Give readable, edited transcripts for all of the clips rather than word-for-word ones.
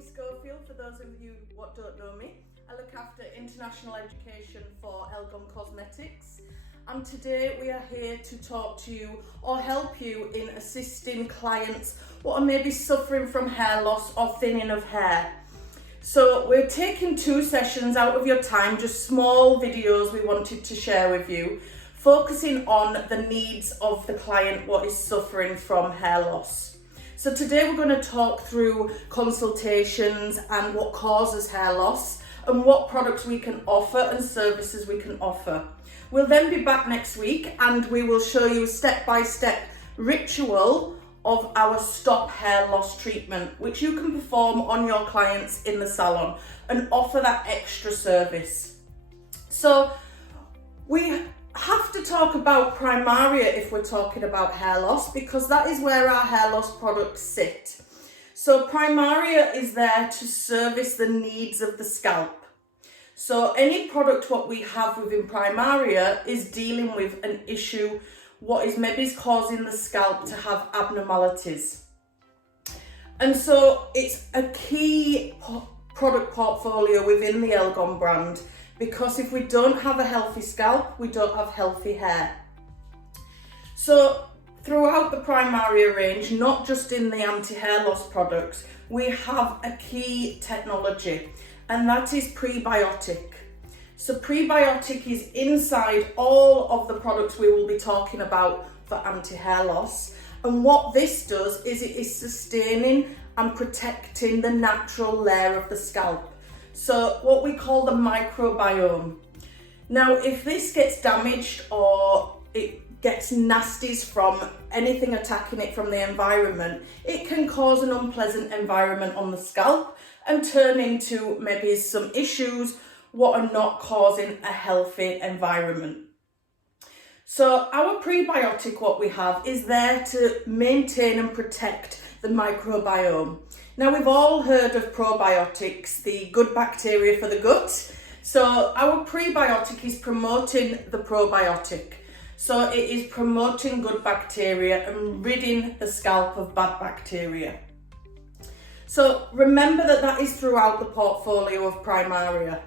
Schofield, for those of you what don't know me. I look after international education for Elgon Cosmetics, and today we are here to talk to you or help you in assisting clients what are maybe suffering from hair loss or thinning of hair. So we're taking 2 sessions out of your time, just small videos we wanted to share with you, focusing on the needs of the client what is suffering from hair loss. So today we're going to talk through consultations and what causes hair loss and what products we can offer and services we can offer. We'll then be back next week and we will show you a step-by-step ritual of our stop hair loss treatment, which you can perform on your clients in the salon and offer that extra service. So we have to talk about Primaria if we're talking about hair loss, because that is where our hair loss products sit. So Primaria is there to service the needs of the scalp. So any product what we have within Primaria is dealing with an issue what is maybe causing the scalp to have abnormalities. And so it's a key product portfolio within the Elgon brand, because if we don't have a healthy scalp, we don't have healthy hair. So throughout the Primaria range, not just in the anti-hair loss products, we have a key technology, and that is prebiotic. So prebiotic is inside all of the products we will be talking about for anti-hair loss. And what this does is it is sustaining and protecting the natural layer of the scalp. So what we call the microbiome. Now, if this gets damaged or it gets nasties from anything attacking it from the environment, it can cause an unpleasant environment on the scalp and turn into maybe some issues what are not causing a healthy environment. So our prebiotic, what we have, is there to maintain and protect the microbiome. Now, we've all heard of probiotics, the good bacteria for the gut. So our prebiotic is promoting the probiotic. So it is promoting good bacteria and ridding the scalp of bad bacteria. So remember that is throughout the portfolio of Primaria.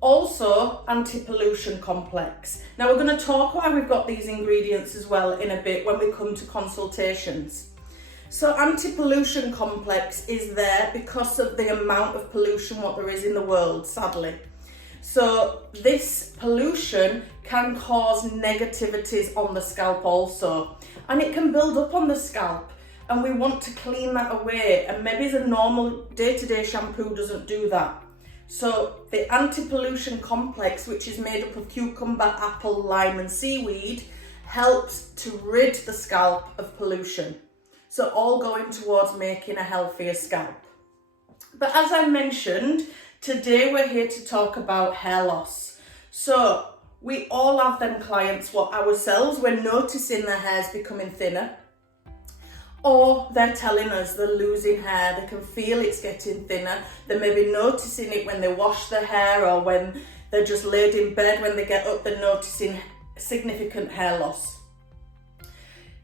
Also, anti-pollution complex. Now we're going to talk why we've got these ingredients as well in a bit when we come to consultations. So anti-pollution complex is there because of the amount of pollution what there is in the world, sadly. So this pollution can cause negativities on the scalp also, and it can build up on the scalp, and we want to clean that away, and maybe the normal day-to-day shampoo doesn't do that. So the anti-pollution complex, which is made up of cucumber, apple, lime and seaweed, helps to rid the scalp of pollution. So all going towards making a healthier scalp. But as I mentioned, today we're here to talk about hair loss. So we all have them clients what ourselves, we're noticing their hair's becoming thinner, or they're telling us they're losing hair, they can feel it's getting thinner, they may be noticing it when they wash their hair or when they're just laid in bed, when they get up they're noticing significant hair loss.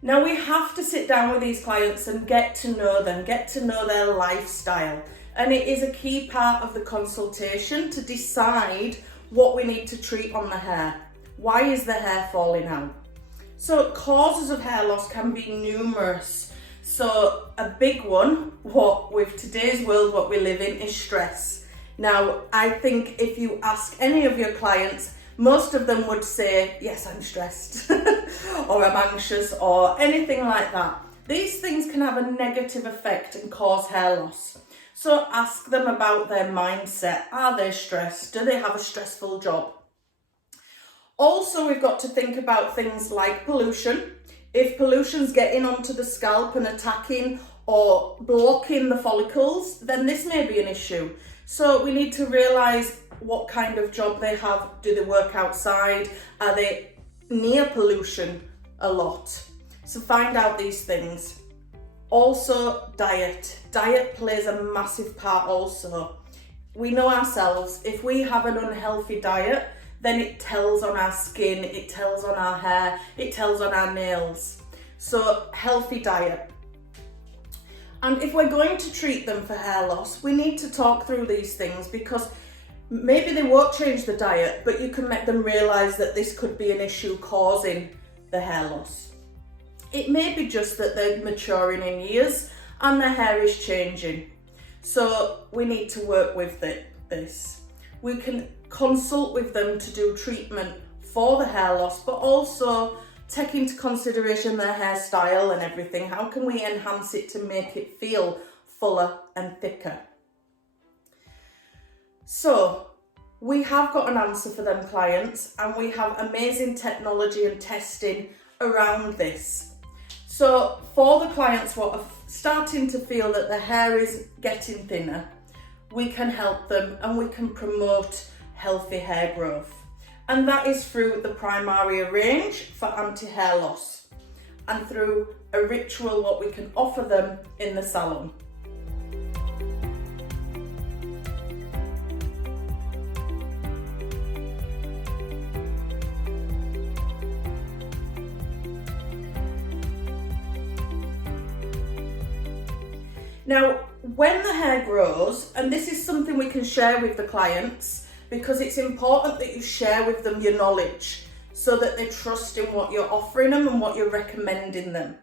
Now we have to sit down with these clients and get to know them, get to know their lifestyle. And it is a key part of the consultation to decide what we need to treat on the hair. Why is the hair falling out? So causes of hair loss can be numerous. So a big one, what with today's world, what we live in, is stress. Now, I think if you ask any of your clients, most of them would say, yes, I'm stressed or I'm anxious or anything like that. These things can have a negative effect and cause hair loss. So ask them about their mindset. Are they stressed? Do they have a stressful job? Also, we've got to think about things like pollution. If pollution's getting onto the scalp and attacking or blocking the follicles, then this may be an issue. So we need to realise what kind of job they have. Do they work outside? Are they near pollution a lot? So find out these things. Also, diet. Diet plays a massive part also. We know ourselves, if we have an unhealthy diet, then it tells on our skin, it tells on our hair, it tells on our nails. So healthy diet. And if we're going to treat them for hair loss, we need to talk through these things, because maybe they won't change the diet, but you can make them realise that this could be an issue causing the hair loss. It may be just that they're maturing in years and their hair is changing. So we need to work with this. We can consult with them to do treatment for the hair loss, but also take into consideration their hairstyle and everything. How can we enhance it to make it feel fuller and thicker? So we have got an answer for them clients, and we have amazing technology and testing around this. So for the clients what are starting to feel that the hair is getting thinner, we can help them and we can promote healthy hair growth. And that is through the Primaria range for anti-hair loss, and through a ritual what we can offer them in the salon. Now, when the hair grows, and this is something we can share with the clients, because it's important that you share with them your knowledge so that they trust in what you're offering them and what you're recommending them.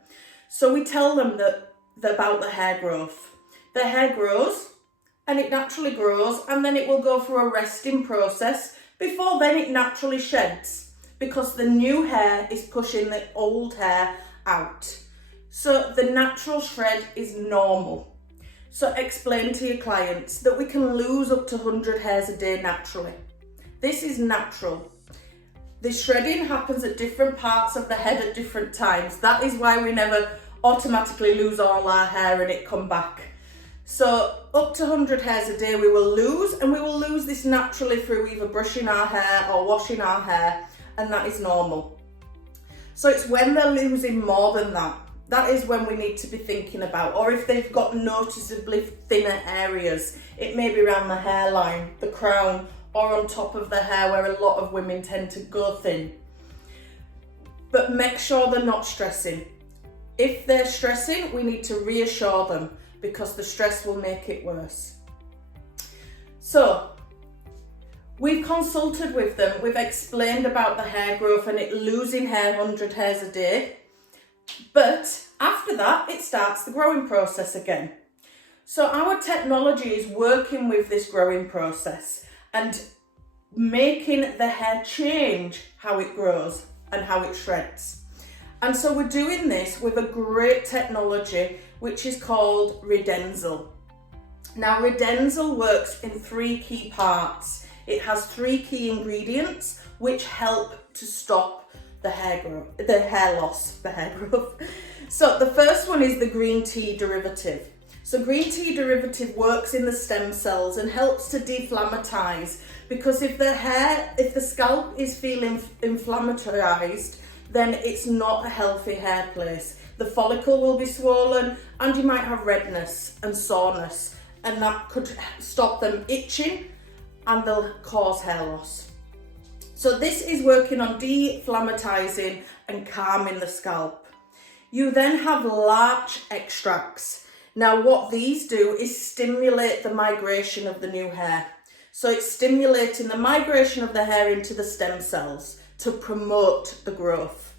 So we tell them that about the hair growth. The hair grows and it naturally grows, and then it will go through a resting process before then it naturally sheds, because the new hair is pushing the old hair out. So the natural shred is normal. So explain to your clients that we can lose up to 100 hairs a day naturally. This is natural. The shredding happens at different parts of the head at different times. That is why we never automatically lose all our hair and it come back. So up to 100 hairs a day we will lose, and we will lose this naturally through either brushing our hair or washing our hair, and that is normal. So it's when they're losing more than that, that is when we need to be thinking about, or if they've got noticeably thinner areas, it may be around the hairline, the crown, or on top of the hair where a lot of women tend to go thin. But make sure they're not stressing. If they're stressing, we need to reassure them, because the stress will make it worse. So we've consulted with them, we've explained about the hair growth and it losing hair 100 hairs a day. But after that, it starts the growing process again. So our technology is working with this growing process and making the hair change how it grows and how it shreds. And so we're doing this with a great technology which is called Redenzal. Now, Redenzal works in 3 key parts. It has 3 key ingredients which help to stop the hair growth. So the first one is the green tea derivative. So green tea derivative works in the stem cells and helps to deflammatize, because if the scalp is feeling inflammatorized, then it's not a healthy hair place. The follicle will be swollen and you might have redness and soreness, and that could stop them itching and they'll cause hair loss. So this is working on deflammatizing and calming the scalp. You then have larch extracts. Now what these do is stimulate the migration of the new hair. So it's stimulating the migration of the hair into the stem cells to promote the growth.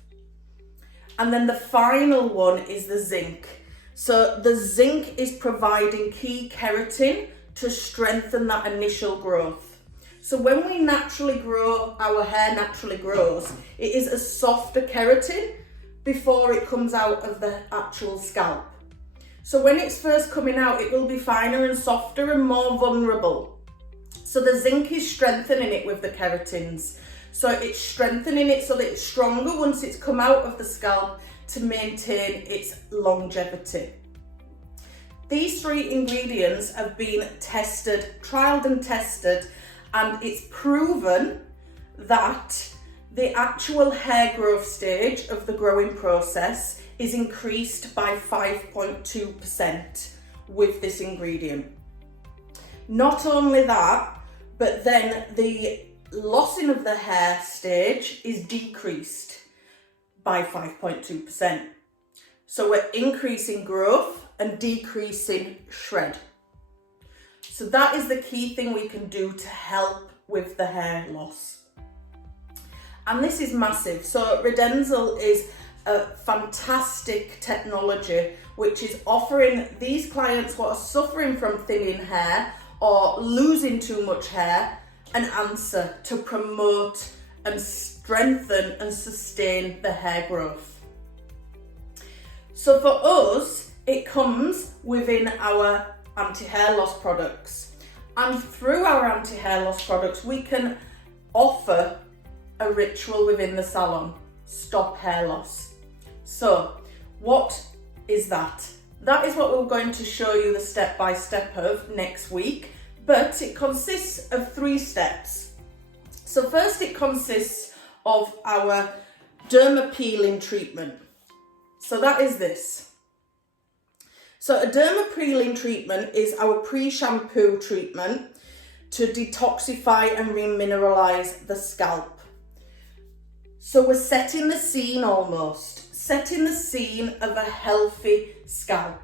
And then the final one is the zinc. So the zinc is providing key keratin to strengthen that initial growth. So when we naturally grow, our hair naturally grows, it is a softer keratin before it comes out of the actual scalp. So when it's first coming out, it will be finer and softer and more vulnerable. So the zinc is strengthening it with the keratins. So it's strengthening it so that it's stronger once it's come out of the scalp to maintain its longevity. These 3 ingredients have been tested, trialed and tested, and it's proven that the actual hair growth stage of the growing process is increased by 5.2% with this ingredient. Not only that, but then the lossing of the hair stage is decreased by 5.2%. So we're increasing growth and decreasing shred. So that is the key thing we can do to help with the hair loss. And this is massive. So Redenzal is a fantastic technology which is offering these clients what are suffering from thinning hair or losing too much hair an answer to promote and strengthen and sustain the hair growth. So for us, it comes within our anti-hair loss products, and through our anti-hair loss products we can offer a ritual within the salon: stop hair loss. So what is that? That is what we're going to show you the step-by-step of next week, but it consists of 3 steps. So first, it consists of our derma peeling treatment. So that is this. So a derma peeling treatment is our pre-shampoo treatment to detoxify and remineralize the scalp. So we're setting the scene setting the scene of a healthy scalp.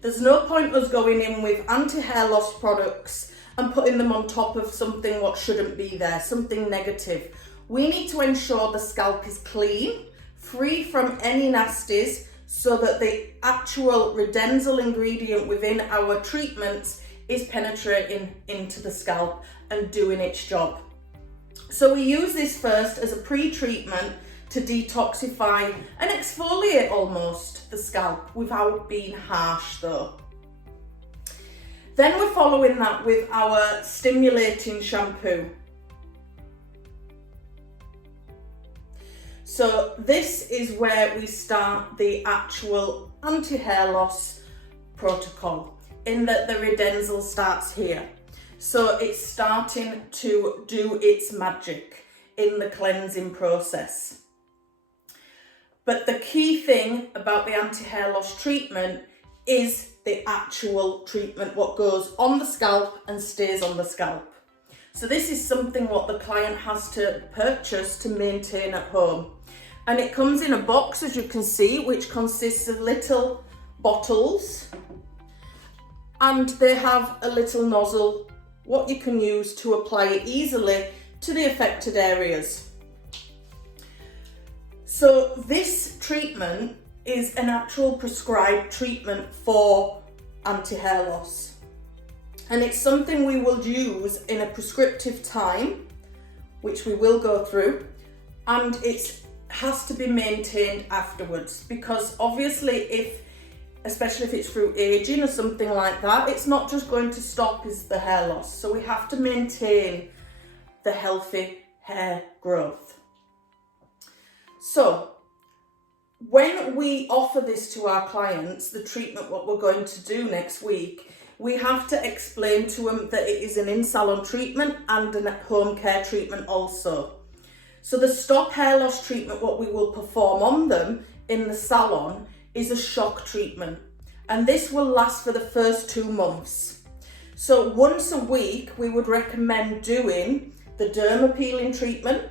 There's no point us going in with anti-hair loss products and putting them on top of something what shouldn't be there, something negative. We need to ensure the scalp is clean, free from any nasties, so that the actual Redenzal ingredient within our treatments is penetrating into the scalp and doing its job. So we use this first as a pre-treatment to detoxify and exfoliate almost the scalp without being harsh though. Then we're following that with our stimulating shampoo. So this is where we start the actual anti-hair loss protocol, in that the Redenzal starts here. So it's starting to do its magic in the cleansing process. But the key thing about the anti-hair loss treatment is the actual treatment, what goes on the scalp and stays on the scalp. So this is something what the client has to purchase to maintain at home. And it comes in a box, as you can see, which consists of little bottles, and they have a little nozzle what you can use to apply it easily to the affected areas. So this treatment is an actual prescribed treatment for anti-hair loss, and it's something we will use in a prescriptive time, which we will go through, and it has to be maintained afterwards, because obviously especially if it's through aging or something like that, it's not just going to stop as the hair loss. So we have to maintain the healthy hair growth. So when we offer this to our clients, the treatment what we're going to do next week, we have to explain to them that it is an in-salon treatment and a home care treatment also. So the stop hair loss treatment what we will perform on them in the salon is a shock treatment, and this will last for the first 2 months. So once a week we would recommend doing the derma peeling treatment,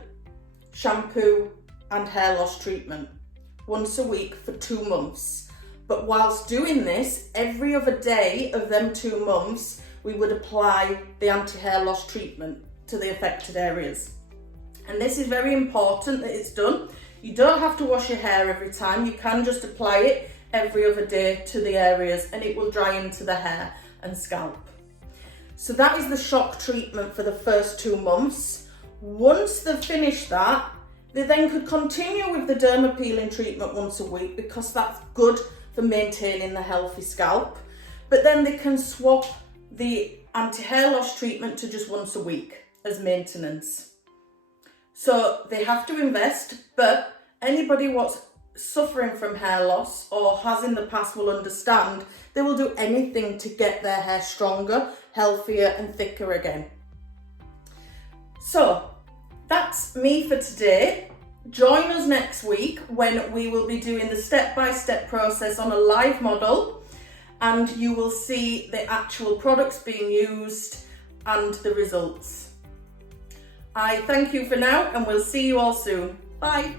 shampoo and hair loss treatment once a week for 2 months. But whilst doing this, every other day of them 2 months we would apply the anti-hair loss treatment to the affected areas. And this is very important that it's done. You don't have to wash your hair every time. You can just apply it every other day to the areas, and it will dry into the hair and scalp. So that is the shock treatment for the first 2 months. Once they've finished that, they then could continue with the derma peeling treatment once a week, because that's good for maintaining the healthy scalp. But then they can swap the anti-hair loss treatment to just once a week as maintenance. So they have to invest, but anybody what's suffering from hair loss or has in the past will understand they will do anything to get their hair stronger, healthier and thicker again. So that's me for today. Join us next week when we will be doing the step-by-step process on a live model, and you will see the actual products being used and the results. I thank you for now, and we'll see you all soon. Bye.